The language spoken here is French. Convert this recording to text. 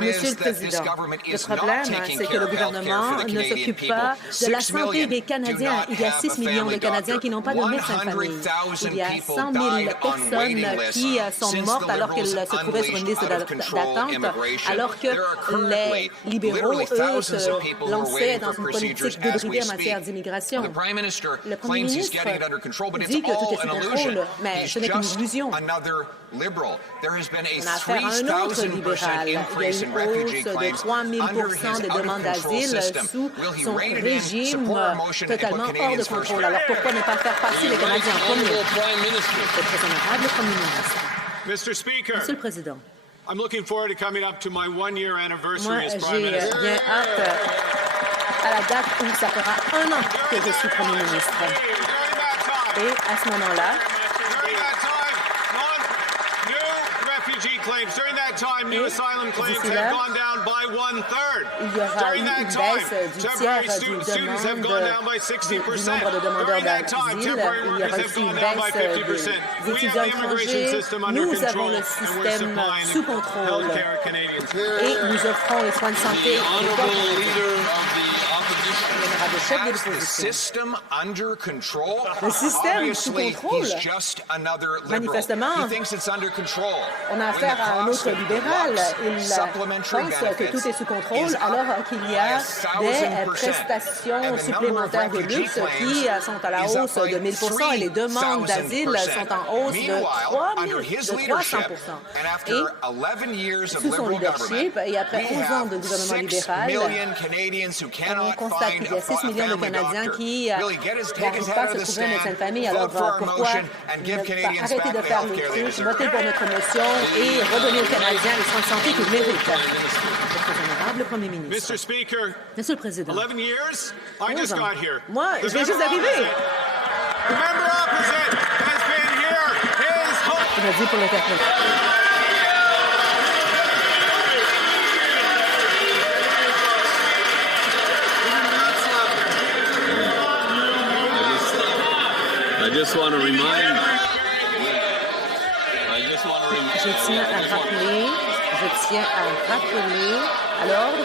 Monsieur le Président, le problème, c'est que le gouvernement ne s'occupe pas de la santé des Canadiens. Il y a 6 millions de Canadiens qui n'ont pas de médecin de famille. Il y a 100 000 personnes qui sont mortes alors qu'elles se trouvaient sur une liste d'attente, alors que les libéraux, eux, se lançaient dans une politique débridée en matière d'immigration. Le Premier ministre dit que tout est sous contrôle, mais ce n'est qu'une illusion. On a affaire à un autre libéral. Il y a une hausse de 3 000 % des demandes d'asile sous son régime totalement hors de contrôle. Alors pourquoi ne pas faire passer les Canadiens en premier? Le très honorable Premier ministre. Monsieur le Président, moi, j'ai bien hâte à la date où ça fera 1 an que je suis Premier ministre. Et à ce moment-là, il y aura eu une baisse du tiers du nombre de demandeurs d'asile. Il y aura aussi une baisse des étudiants étrangers. Nous avons le système sous contrôle et nous offrons les soins de santé le chef de l'opposition. Le système sous contrôle. Manifestement, on a affaire à un autre libéral. Il pense que tout est sous contrôle alors qu'il y a des prestations supplémentaires de luxe qui sont à la hausse de 1 000 % et les demandes d'asile sont en hausse de 300 %. Et sous son leadership, et après 11 ans de gouvernement libéral, on constate qu'il y a 6 millions de Canadiens qui n'arrivent pas à se trouver un médecin de famille. Alors pourquoi ne pas arrêter de faire l'autruche, voter pour notre motion et redonner aux Canadiens les soins de santé qu'ils méritent? Le honorable Premier ministre. Monsieur le Président, 11 ans. Moi, je viens juste d'arriver. Il m'a dit pour l'interprète. Je tiens à rappeler à l'ordre.